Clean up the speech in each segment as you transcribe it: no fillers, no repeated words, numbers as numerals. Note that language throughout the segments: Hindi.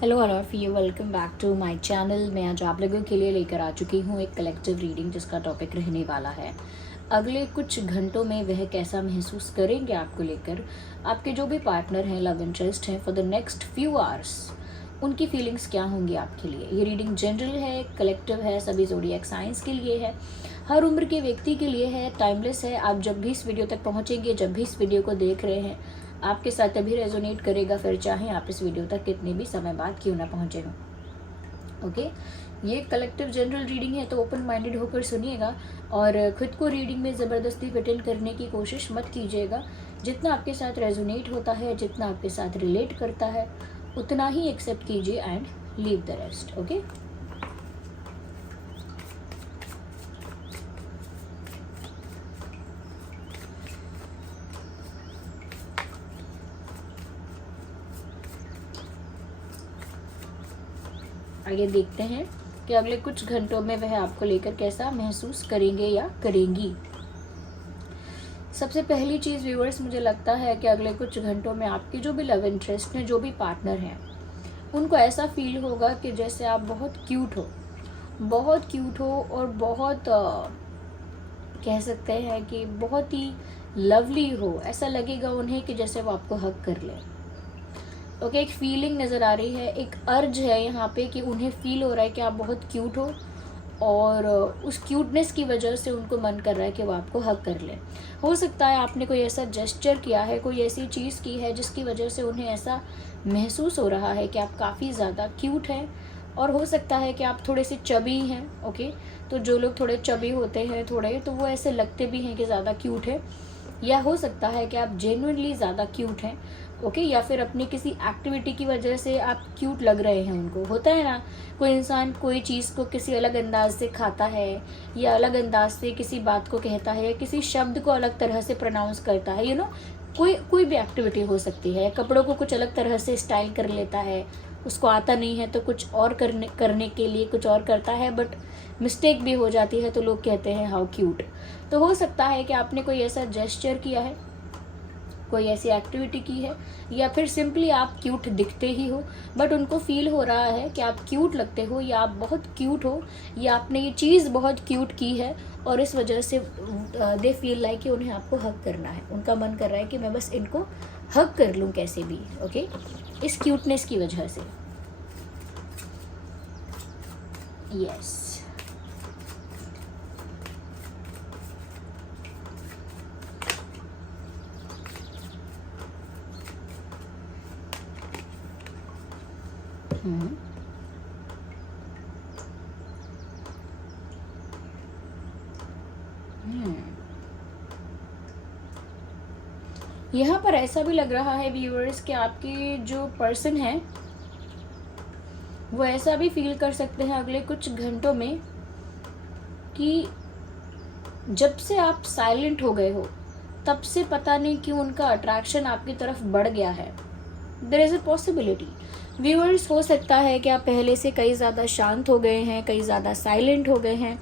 Hello all of you, welcome back to my channel. मैं आज आप लोगों के लिए लेकर आ चुकी हूँ एक कलेक्टिव रीडिंग जिसका टॉपिक रहने वाला है अगले कुछ घंटों में वह कैसा महसूस करेंगे आपको लेकर। आपके जो भी पार्टनर हैं, लव इंटरेस्ट हैं, for the next few hours उनकी फीलिंग्स क्या होंगी आपके लिए। ये रीडिंग जनरल है, कलेक्टिव है, सभी ज़ोडिएक साइंस के लिए है, हर उम्र के व्यक्ति के लिए है, टाइमलेस है। आप जब भी इस वीडियो तक पहुँचेंगे, जब भी इस वीडियो को देख रहे हैं, आपके साथ तभी रेजोनेट करेगा, फिर चाहे आप इस वीडियो तक कितने भी समय बाद क्यों ना पहुँचे हों। ओके, ये कलेक्टिव जनरल रीडिंग है, तो ओपन माइंडेड होकर सुनिएगा और खुद को रीडिंग में ज़बरदस्ती फिट इन करने की कोशिश मत कीजिएगा। जितना आपके साथ रेजोनेट होता है, जितना आपके साथ रिलेट करता है, उतना ही एक्सेप्ट कीजिए and leave the rest. Okay, आगे देखते हैं कि अगले कुछ घंटों में वह आपको लेकर कैसा महसूस करेंगे या करेंगी। सबसे पहली चीज़ व्यूअर्स, मुझे लगता है कि अगले कुछ घंटों में आपके जो भी लव इंटरेस्ट हैं, जो भी पार्टनर हैं, उनको ऐसा फील होगा कि जैसे आप बहुत क्यूट हो, बहुत क्यूट हो और बहुत कह सकते हैं कि बहुत ही लवली हो। ऐसा लगेगा उन्हें कि जैसे वो आपको हक कर ले। ओके, एक फीलिंग नज़र आ रही है, एक अर्ज है यहाँ पे कि उन्हें फील हो रहा है कि आप बहुत क्यूट हो और उस क्यूटनेस की वजह से उनको मन कर रहा है कि वो आपको हक कर ले। हो सकता है आपने कोई ऐसा जेस्चर किया है, कोई ऐसी चीज़ की है जिसकी वजह से उन्हें ऐसा महसूस हो रहा है कि आप काफ़ी ज़्यादा क्यूट हैं। और हो सकता है कि आप थोड़े से चबी हैं। ओके, तो जो लोग थोड़े चबी होते हैं थोड़े, तो वो ऐसे लगते भी हैं कि ज़्यादा क्यूट है, या हो सकता है कि आप जेन्युइनली ज़्यादा क्यूट हैं। ओके, या फिर अपनी किसी एक्टिविटी की वजह से आप क्यूट लग रहे हैं उनको। होता है ना, कोई इंसान कोई चीज़ को किसी अलग अंदाज से खाता है, या अलग अंदाज से किसी बात को कहता है, या किसी शब्द को अलग तरह से प्रोनाउंस करता है। कोई भी एक्टिविटी हो सकती है। कपड़ों को कुछ अलग तरह से स्टाइल कर लेता है, उसको आता नहीं है तो कुछ और करने के लिए कुछ और करता है, बट मिस्टेक भी हो जाती है तो लोग कहते हैं हाउ क्यूट। तो हो सकता है कि आपने कोई ऐसा जेस्चर किया है, कोई ऐसी एक्टिविटी की है, या फिर सिंपली आप क्यूट दिखते ही हो, बट उनको फील हो रहा है कि आप क्यूट लगते हो, या आप बहुत क्यूट हो, या आपने ये चीज़ बहुत क्यूट की है, और इस वजह से दे फील लाइक कि उन्हें आपको हक करना है। उनका मन कर रहा है कि मैं बस इनको हक कर लूँ कैसे भी। ओके, इस क्यूटनेस की वजह से। यस, यहाँ पर ऐसा भी लग रहा है व्यूअर्स कि आपके जो पर्सन है वो ऐसा भी फील कर सकते हैं अगले कुछ घंटों में कि जब से आप साइलेंट हो गए हो, तब से पता नहीं क्यों उनका अट्रैक्शन आपकी तरफ बढ़ गया है। There is a possibility viewers, हो सकता है कि आप पहले से कई ज़्यादा शांत हो गए हैं, कई ज़्यादा साइलेंट हो गए हैं,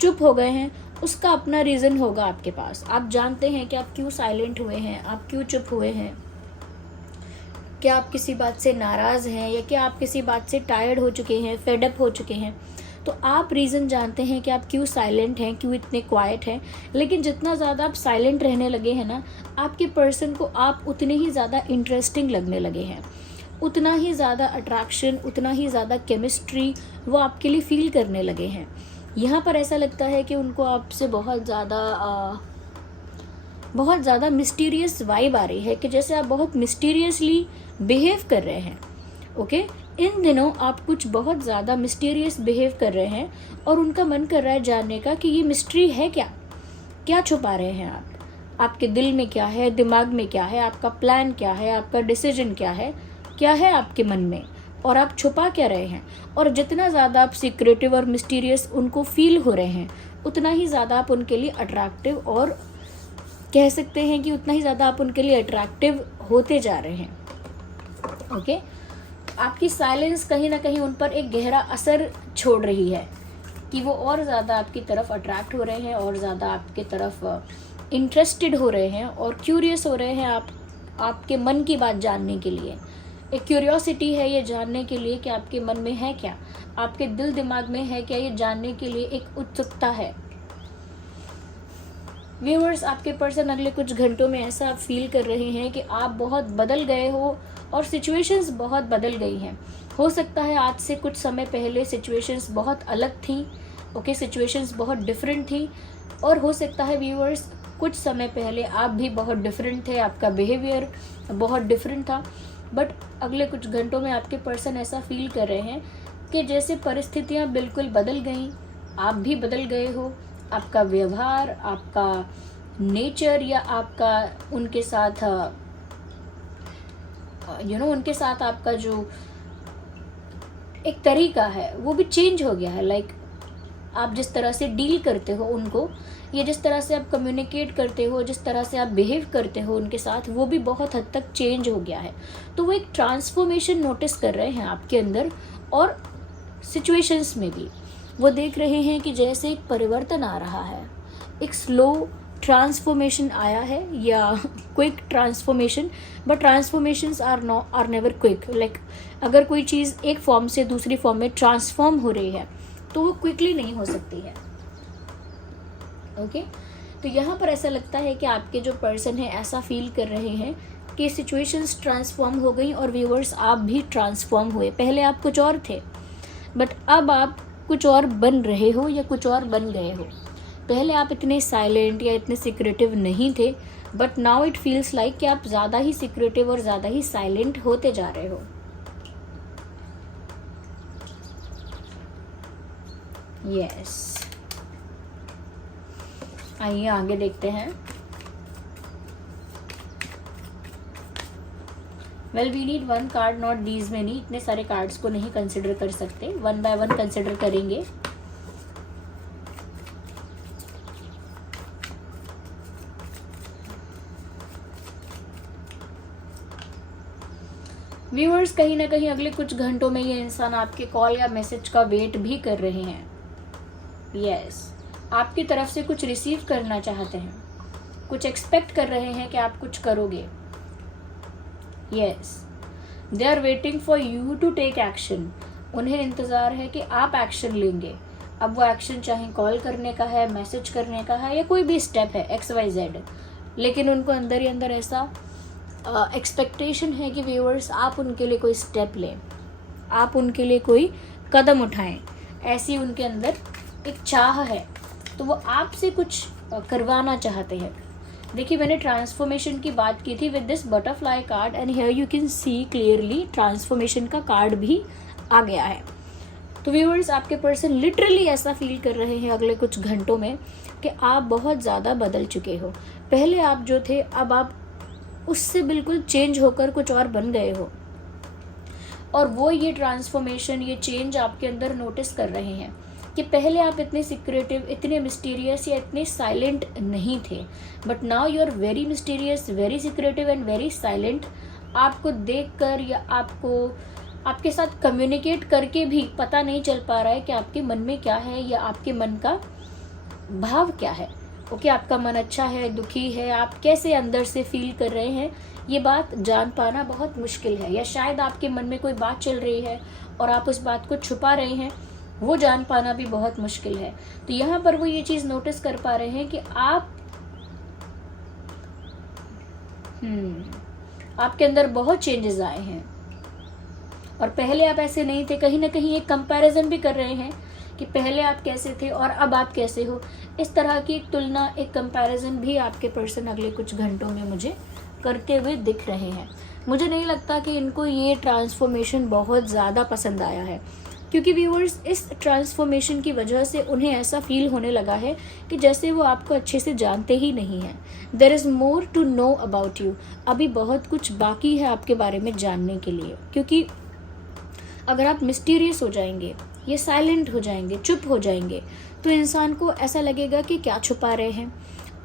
चुप हो गए हैं। उसका अपना रीज़न होगा आपके पास। आप जानते हैं कि आप क्यों साइलेंट हुए हैं, आप क्यों चुप हुए हैं, क्या आप किसी बात से नाराज़ हैं, या क्या आप किसी बात से टायर्ड हो चुके हैं, फेडअप हो चुके हैं। तो आप रीज़न जानते हैं कि आप क्यों साइलेंट हैं, क्यों इतने क्वाइट हैं। लेकिन जितना ज़्यादा आप साइलेंट रहने लगे हैं ना, आपके पर्सन को आप उतने ही ज़्यादा इंटरेस्टिंग लगने लगे हैं, उतना ही ज़्यादा अट्रैक्शन, उतना ही ज़्यादा केमिस्ट्री वो आपके लिए फील करने लगे हैं। यहाँ पर ऐसा लगता है कि उनको आपसे बहुत ज़्यादा मिस्टीरियस वाइब आ रही है, कि जैसे आप बहुत मिस्टीरियसली बिहेव कर रहे हैं। ओके, इन दिनों आप कुछ बहुत ज़्यादा मिस्टीरियस बिहेव कर रहे हैं, और उनका मन कर रहा है जानने का कि ये मिस्ट्री है क्या, क्या छुपा रहे हैं आप, आपके दिल में क्या है, दिमाग में क्या है, आपका प्लान क्या है, आपका डिसीजन क्या है आपके मन में, और आप छुपा क्या रहे हैं। और जितना ज़्यादा आप सीक्रेटिव और मिस्टीरियस उनको फील हो रहे हैं, उतना ही ज़्यादा आप उनके लिए अट्रैक्टिव, और कह सकते हैं कि उतना ही ज़्यादा आप उनके लिए अट्रैक्टिव होते जा रहे हैं। ओके, आपकी साइलेंस कहीं ना कहीं उन पर एक गहरा असर छोड़ रही है, कि वो और ज़्यादा आपकी तरफ अट्रैक्ट हो रहे हैं, और ज़्यादा आपकी तरफ इंटरेस्टेड हो रहे हैं, और क्यूरियस हो रहे हैं आपके मन की बात जानने के लिए। एक क्यूरियोसिटी है ये जानने के लिए कि आपके मन में है क्या, आपके दिल दिमाग में है क्या, ये जानने के लिए एक उत्सुकता है। व्यूअर्स, आपके पर्सन अगले कुछ घंटों में ऐसा फील कर रहे हैं कि आप बहुत बदल गए हो और सिचुएशंस बहुत बदल गई हैं। हो सकता है आज से कुछ समय पहले सिचुएशंस बहुत अलग थी, ओके, सिचुएशंस बहुत डिफरेंट थी, और हो सकता है व्यूअर्स कुछ समय पहले आप भी बहुत डिफरेंट थे, आपका बिहेवियर बहुत डिफरेंट था। बट अगले कुछ घंटों में आपके पर्सन ऐसा फील कर रहे हैं कि जैसे परिस्थितियां बिल्कुल बदल गई, आप भी बदल गए हो, आपका व्यवहार, आपका नेचर या आपका उनके साथ उनके साथ आपका जो एक तरीका है वो भी चेंज हो गया है। लाइक आप जिस तरह से डील करते हो उनको, या जिस तरह से आप कम्युनिकेट करते हो, जिस तरह से आप बिहेव करते हो उनके साथ, वो भी बहुत हद तक चेंज हो गया है। तो वो एक ट्रांसफॉर्मेशन नोटिस कर रहे हैं आपके अंदर, और सिचुएशंस में भी वो देख रहे हैं कि जैसे एक परिवर्तन आ रहा है, एक स्लो ट्रांसफॉर्मेशन आया है या quick transformation, but transformations are never quick. Like अगर कोई चीज़ एक फॉर्म से दूसरी फॉर्म में ट्रांसफॉर्म हो रही है तो वो क्विकली नहीं हो सकती है, ओके। तो यहाँ पर ऐसा लगता है कि आपके जो पर्सन है ऐसा फील कर रहे हैं कि सिचुएशंस ट्रांसफॉर्म हो गई, और व्यूअर्स आप भी ट्रांसफॉर्म हुए। पहले आप कुछ और थे, बट अब आप कुछ और बन रहे हो या कुछ और बन गए हो। पहले आप इतने साइलेंट या इतने सिक्रेटिव नहीं थे, but now it feels like कि आप ज़्यादा ही सिक्रेटिव और ज़्यादा ही साइलेंट होते जा रहे हो। यस, आइए आगे देखते हैं। Well we need one card, not these many. इतने सारे कार्ड्स को नहीं कंसिडर कर सकते, वन बाय वन कंसिडर करेंगे। व्यूअर्स, कहीं ना कहीं अगले कुछ घंटों में ये इंसान आपके कॉल या मैसेज का वेट भी कर रहे हैं। यस, आपकी तरफ से कुछ रिसीव करना चाहते हैं, कुछ एक्सपेक्ट कर रहे हैं कि आप कुछ करोगे। Yes, they are waiting for you to take action. उन्हें इंतज़ार है कि आप एक्शन लेंगे। अब वो एक्शन चाहे कॉल करने का है, मैसेज करने का है, या कोई भी स्टेप है XYZ, लेकिन उनको अंदर ही अंदर ऐसा एक्सपेक्टेशन है कि व्यूअर्स आप उनके लिए कोई स्टेप लें, आप उनके लिए कोई कदम उठाएं। ऐसी उनके अंदर एक चाह है, तो वो आपसे कुछ करवाना चाहते हैं। देखिए, मैंने ट्रांसफॉर्मेशन की बात की थी with this butterfly card, and here you can see clearly transformation का कार्ड भी आ गया है। तो व्यूअर्स, आपके पर्सन लिटरली ऐसा फील कर रहे हैं अगले कुछ घंटों में कि आप बहुत ज़्यादा बदल चुके हो। पहले आप जो थे, अब आप उससे बिल्कुल चेंज होकर कुछ और बन गए हो, और वो ये ट्रांसफॉर्मेशन, ये चेंज आपके अंदर नोटिस कर रहे हैं कि पहले आप इतने सिक्रेटिव, इतने मिस्टीरियस या इतने साइलेंट नहीं थे, but now you are very mysterious, very secretive and very silent. आपको देखकर या आपके साथ कम्युनिकेट करके भी पता नहीं चल पा रहा है कि आपके मन में क्या है या आपके मन का भाव क्या है। ओके, आपका मन अच्छा है, दुखी है, आप कैसे अंदर से फील कर रहे हैं, ये बात जान पाना बहुत मुश्किल है। या शायद आपके मन में कोई बात चल रही है और आप उस बात को छुपा रहे हैं, वो जान पाना भी बहुत मुश्किल है। तो यहाँ पर वो ये चीज़ नोटिस कर पा रहे हैं कि आपके अंदर बहुत चेंजेस आए हैं, और पहले आप ऐसे नहीं थे। कहीं ना कहीं एक कंपैरिजन भी कर रहे हैं कि पहले आप कैसे थे और अब आप कैसे हो। इस तरह की एक तुलना, एक कंपैरिजन भी आपके पर्सन अगले कुछ घंटों में मुझे करते हुए दिख रहे हैं। मुझे नहीं लगता कि इनको ये ट्रांसफॉर्मेशन बहुत ज़्यादा पसंद आया है, क्योंकि व्यूअर्स, इस ट्रांसफॉर्मेशन की वजह से उन्हें ऐसा फील होने लगा है कि जैसे वो आपको अच्छे से जानते ही नहीं हैं। There is more to know about you. अभी बहुत कुछ बाकी है आपके बारे में जानने के लिए, क्योंकि अगर आप मिस्टीरियस हो जाएंगे, ये साइलेंट हो जाएंगे, चुप हो जाएंगे, तो इंसान को ऐसा लगेगा कि क्या छुपा रहे हैं,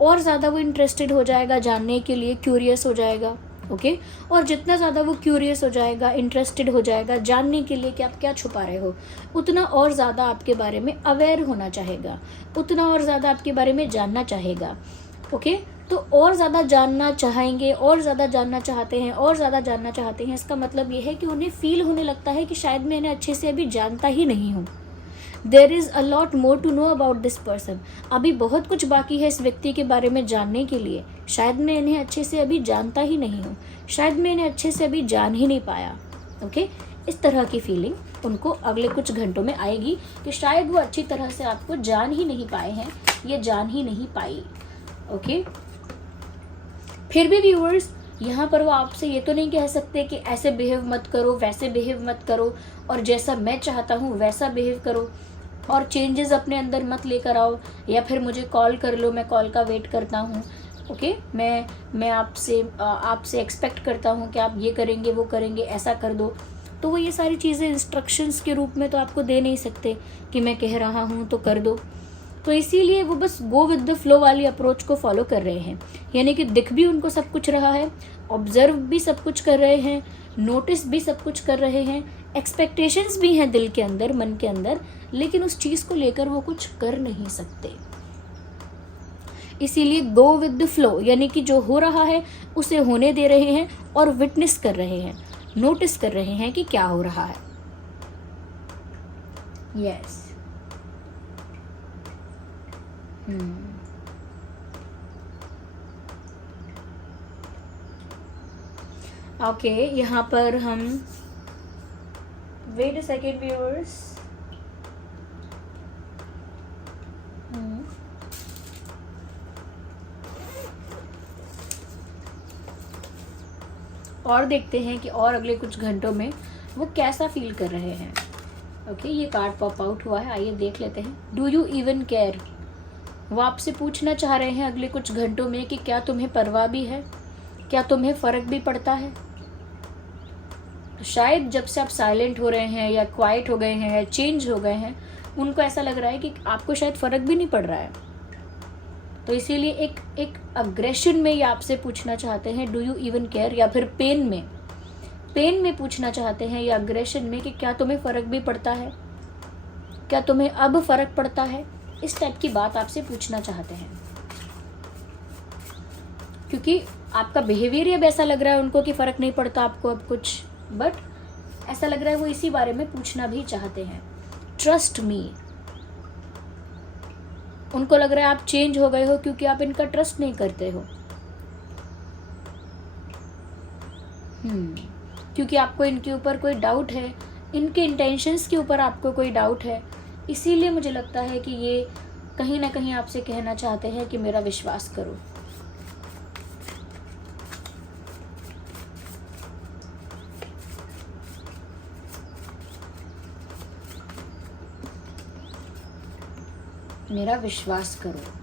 और ज़्यादा वो इंटरेस्टेड हो जाएगा जानने के लिए, क्यूरियस हो जाएगा। ओके, और जितना ज़्यादा वो क्यूरियस हो जाएगा, इंटरेस्टेड हो जाएगा जानने के लिए कि आप क्या छुपा रहे हो, उतना और ज़्यादा आपके बारे में अवेयर होना चाहेगा, उतना और ज़्यादा आपके बारे में जानना चाहेगा। ओके, तो और ज़्यादा जानना चाहेंगे, और ज़्यादा जानना चाहते हैं, और ज़्यादा जानना चाहते हैं। इसका मतलब ये है कि उन्हें फ़ील होने लगता है कि शायद मैं इन्हें अच्छे से अभी जानता ही नहीं हूँ। There is a lot more to know about this person. अभी बहुत कुछ बाकी है इस व्यक्ति के बारे में जानने के लिए। शायद मैं इन्हें अच्छे से अभी जानता ही नहीं हूँ, शायद मैं इन्हें अच्छे से अभी जान ही नहीं पाया। ओके, इस तरह की फीलिंग उनको अगले कुछ घंटों में आएगी कि शायद वो अच्छी तरह से आपको जान ही नहीं पाए हैं, ये जान ही नहीं पाई। ओके, फिर भी व्यूअर्स, यहाँ पर वो आपसे ये तो नहीं कह सकते कि ऐसे बिहेव मत करो, वैसे बिहेव मत करो, और जैसा मैं चाहता हूँ वैसा बिहेव करो, और चेंजेस अपने अंदर मत लेकर आओ, या फिर मुझे कॉल कर लो, मैं कॉल का वेट करता हूँ। ओके, मैं आपसे एक्सपेक्ट करता हूँ कि आप ये करेंगे, वो करेंगे, ऐसा कर दो। तो वो ये सारी चीज़ें इंस्ट्रक्शंस के रूप में तो आपको दे नहीं सकते कि मैं कह रहा हूँ तो कर दो। तो इसीलिए वो बस गो विद द फ्लो वाली अप्रोच को फॉलो कर रहे हैं, यानी कि दिख भी उनको सब कुछ रहा है, ऑब्जर्व भी सब कुछ कर रहे हैं, नोटिस भी सब कुछ कर रहे हैं, एक्सपेक्टेशंस भी हैं दिल के अंदर, मन के अंदर, लेकिन उस चीज़ को लेकर वो कुछ कर नहीं सकते। इसीलिए गो विद द फ्लो, यानी कि जो हो रहा है उसे होने दे रहे हैं और विटनेस कर रहे हैं, नोटिस कर रहे हैं कि क्या हो रहा है। यस। ओके, यहाँ पर हम वेट अ सेकेंड व्यूअर्स। और देखते हैं कि और अगले कुछ घंटों में वो कैसा फील कर रहे हैं। ओके, ये कार्ड पॉप आउट हुआ है, आइए देख लेते हैं। Do you even care? वो आपसे पूछना चाह रहे हैं अगले कुछ घंटों में कि क्या तुम्हें परवाह भी है, क्या तुम्हें फ़र्क भी पड़ता है। शायद जब से आप साइलेंट हो रहे हैं या क्वाइट हो गए हैं, चेंज हो गए हैं, उनको ऐसा लग रहा है कि आपको शायद फ़र्क भी नहीं पड़ रहा है। तो इसीलिए एक अग्रेशन में ये आपसे पूछना चाहते हैं, डू यू इवन केयर, या फिर पेन में पूछना चाहते हैं, या अग्रेशन में कि क्या तुम्हें फ़र्क भी पड़ता है, क्या तुम्हें अब फ़र्क पड़ता है। इस टाइप की बात आपसे पूछना चाहते हैं, क्योंकि आपका बिहेवियर अब ऐसा लग रहा है उनको कि फ़र्क नहीं पड़ता आपको अब कुछ, बट ऐसा लग रहा है वो इसी बारे में पूछना भी चाहते हैं। ट्रस्ट मी, उनको लग रहा है आप चेंज हो गए हो क्योंकि आप इनका ट्रस्ट नहीं करते हो। क्योंकि आपको इनके ऊपर कोई डाउट है, इनके इंटेंशंस के ऊपर आपको कोई डाउट है। इसीलिए मुझे लगता है कि ये कहीं ना कहीं आपसे कहना चाहते हैं कि मेरा विश्वास करो। मेरा विश्वास करो।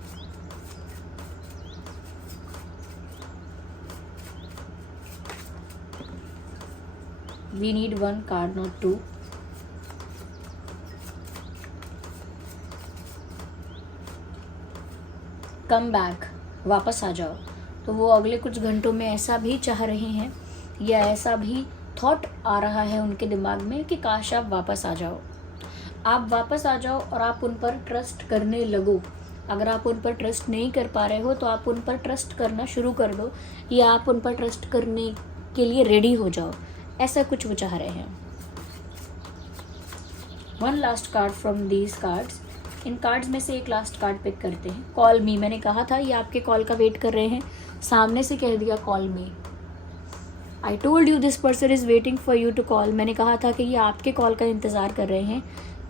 We need one card, not two. Come back, वापस आ जाओ। तो वो अगले कुछ घंटों में ऐसा भी चाह रहे हैं, या ऐसा भी थॉट आ रहा है उनके दिमाग में कि काश आप वापस आ जाओ। आप वापस आ जाओ और आप उन पर ट्रस्ट करने लगो। अगर आप उन पर ट्रस्ट नहीं कर पा रहे हो तो आप उन पर ट्रस्ट करना शुरू कर दो, या आप उन पर ट्रस्ट करने के लिए रेडी हो जाओ। ऐसा कुछ वो चाह रहे हैं। One last card from these cards. In cards में से एक लास्ट कार्ड पिक करते हैं। कॉल मी, मैंने कहा था ये आपके कॉल का वेट कर रहे हैं, सामने से कह दिया call me. I told you this person is waiting for you to call. मैंने कहा था कि ये आपके कॉल का इंतज़ार कर रहे हैं,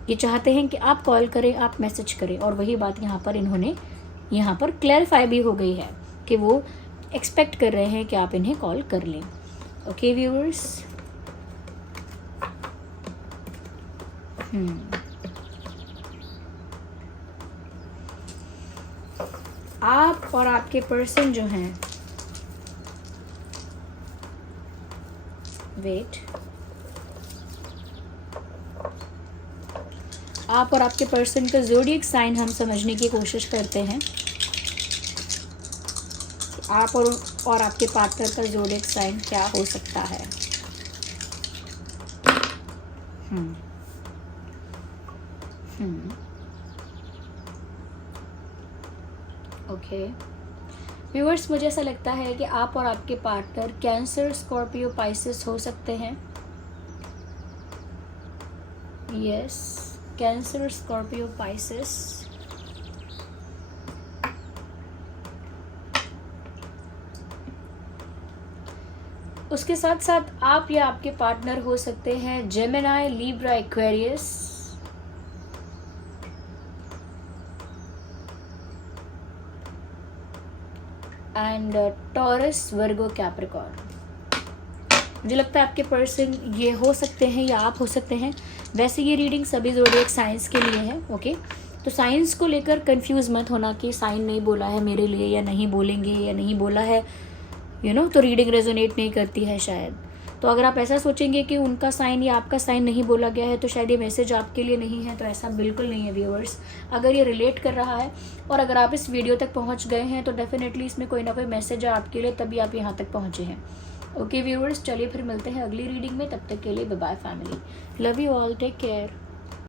ये चाहते हैं कि आप कॉल करें, आप मैसेज करें। और वही बात यहाँ पर इन्होंने यहाँ पर क्लैरिफाई भी हो गई है कि वो एक्सपेक्ट कर रहे हैं कि आप इन्हें कॉल कर लें। ओके व्यूअर्स, आप और आपके पर्सन जो हैं, वेट, आप और आपके पर्सन का ज़ोडिएक साइन हम समझने की कोशिश करते हैं। आप और आपके पार्टनर का ज़ोडिएक साइन क्या हो सकता है। ओके, व्यूअर्स, मुझे ऐसा लगता है कि आप और आपके पार्टनर कैंसर, स्कॉर्पियो, पाइसेस हो सकते हैं। Yes, cancer, Scorpio, Pisces. उसके साथ साथ आप या आपके पार्टनर हो सकते हैं Gemini, Libra, Aquarius, and taurus, Virgo, Capricorn. मुझे लगता है आपके पर्सन ये हो सकते हैं या आप हो सकते हैं। वैसे ये रीडिंग सभी ज़ोडिएक साइंस के लिए है, ओके। तो साइंस को लेकर कंफ्यूज मत होना कि साइन नहीं बोला है मेरे लिए, या नहीं बोलेंगे, या नहीं बोला है, तो रीडिंग रेजोनेट नहीं करती है शायद। तो अगर आप ऐसा सोचेंगे कि उनका साइन या आपका साइन नहीं बोला गया है तो शायद ये मैसेज आपके लिए नहीं है, तो ऐसा बिल्कुल नहीं है व्यूअर्स। अगर ये रिलेट कर रहा है और अगर आप इस वीडियो तक पहुंच गए हैं तो डेफिनेटली इसमें कोई ना कोई मैसेज है आपके लिए, तभी आप यहाँ तक पहुँचे हैं। ओके व्यूअर्स, चलिए फिर मिलते हैं अगली रीडिंग में। तब तक के लिए bye bye family, love you all, take care.